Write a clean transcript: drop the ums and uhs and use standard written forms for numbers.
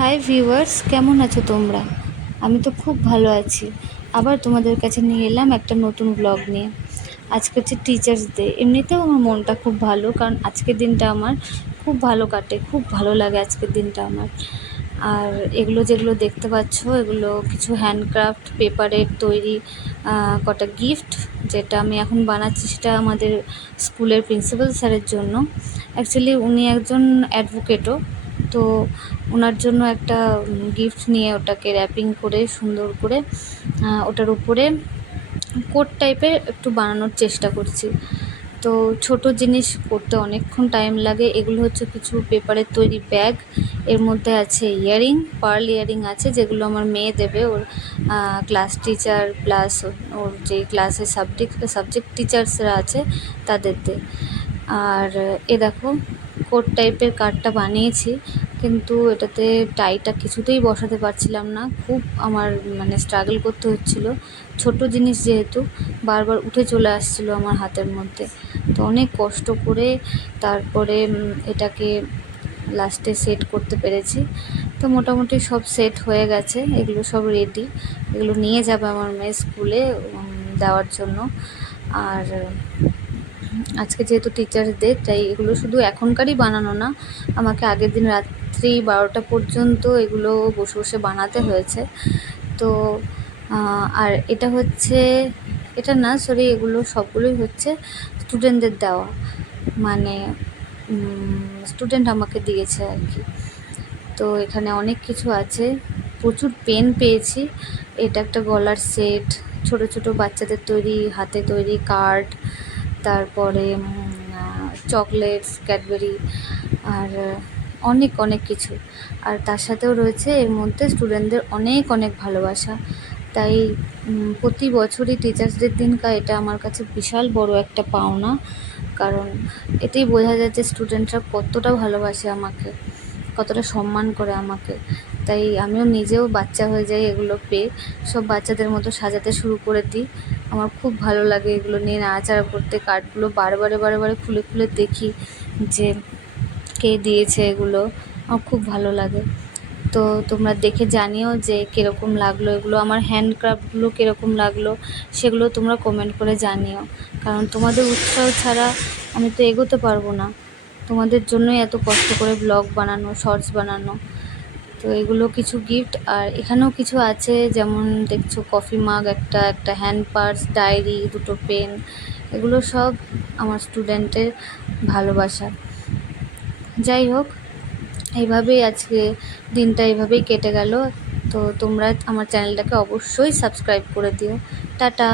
Hi viewers, কেমন আছো তোমরা? আমি তো খুব ভালো আছি। আবার তোমাদের কাছে নিয়ে এলাম একটা নতুন ব্লগ নিয়ে। আজকে হচ্ছে টিচার্স ডে। এমনিতেও আমার মনটা খুব ভালো, কারণ আজকের দিনটা আমার খুব ভালো কাটে, খুব ভালো লাগে আজকের দিনটা আমার। আর এগুলো যেগুলো দেখতে পাচ্ছ, এগুলো কিছু হ্যান্ডক্রাফট পেপারের তৈরি কটা গিফট, যেটা আমি এখন বানাচ্ছি সেটা আমাদের স্কুলের প্রিন্সিপাল স্যারের জন্য। অ্যাকচুয়ালি উনি একজন অ্যাডভোকেটও, তো ওনার জন্য একটা গিফট নিয়ে ওটাকে র্যাপিং করে সুন্দর করে ওটার উপরে কোট টাইপের একটু বানানোর চেষ্টা করছি। তো ছোট জিনিস করতে অনেকক্ষণ টাইম লাগে। এগুলো হচ্ছে কিছু পেপারের তৈরি ব্যাগ। এর মধ্যে আছে ইয়ারিং, পার্ল ইয়ারিং আছে, যেগুলো আমার মেয়ে দেবে ওর ক্লাস টিচার প্লাস ওর যে ক্লাসের সাবজেক্ট টিচার্সরা আছে তাদেরতে। আর এ দেখো, কোট টাইপের কার্ডটা বানিয়েছি, কিন্তু এটাতে টাইটা কিছুতেই বসাতে পারছিলাম না। খুব আমার স্ট্রাগল করতে হচ্ছিল। ছোট জিনিস যেহেতু বারবার উঠে চলে আসছিলো আমার হাতের মধ্যে, তো অনেক কষ্ট করে তারপরে এটাকে লাস্টে সেট করতে পেরেছি। তো মোটামুটি সব সেট হয়ে গেছে, এগুলো সব রেডি। এগুলো নিয়ে যাবে আমার মেয়ে স্কুলে দেওয়ার জন্য। আর আজকে যেহেতু টিচার্স ডে, তাই এগুলো শুধু এখনকারই বানানো না, আমাকে আগের দিন রাত্রি 12টা পর্যন্ত এগুলো বসে বসে বানাতে হয়েছে। তো আর এটা হচ্ছে, এটা না সরি, এগুলো সবগুলোই হচ্ছে স্টুডেন্টদের দেওয়া, মানে স্টুডেন্ট আমাকে দিয়েছে আর কি। তো এখানে অনেক কিছু আছে, প্রচুর পেন পেয়েছি। এটা একটা গলার সেট, ছোট ছোট বাচ্চাদের তৈরি হাতে তৈরি কার্ড, তারপরে চকলেটস, ক্যাডবেরি, আর অনেক অনেক কিছু। আর তার সাথেও রয়েছে এর মধ্যে স্টুডেন্টদের অনেক অনেক ভালোবাসা। তাই প্রতি বছরই টিচার্স ডের দিনকা এটা আমার কাছে বিশাল বড় একটা পাওনা, কারণ এতেই বোঝা যাচ্ছে স্টুডেন্টরা কতটা ভালোবাসে আমাকে, কতটা সম্মান করে আমাকে। তাই আমিও নিজেও বাচ্চা হয়ে যাই এগুলো পেয়ে, সব বাচ্চাদের মতো সাজাতে শুরু করে দিই। আমার খুব ভালো লাগে এগুলো নিয়ে নাড়াচাড়া করতে, কার্ডগুলো বারে বারে খুলে খুলে দেখি যে কে দিয়েছে এগুলো। আমার খুব ভালো লাগে। তো তোমরা দেখে জানিও যে কীরকম লাগলো এগুলো, আমার হ্যান্ডক্রাফটগুলো কীরকম লাগলো সেগুলো তোমরা কমেন্ট করে জানিও, কারণ তোমাদের উৎসাহ ছাড়া আমি তো এগোতে পারবো না। তোমাদের জন্যই এত কষ্ট করে ব্লগ বানানো, শর্টস বানানো। তো এগুলো কিছু গিফট। আর এখানেও কিছু আছে, যেমন দেখছো কফি মাগ একটা, একটা হ্যান্ড পার্স, ডায়েরি, দুটো পেন। এগুলো সব আমার স্টুডেন্টের ভালোবাসা। যাই হোক, এইভাবেই আজকে দিনটা এইভাবেই কেটে গেল। তো তোমরা আমার চ্যানেলটাকে অবশ্যই সাবস্ক্রাইব করে দিও। টাটা।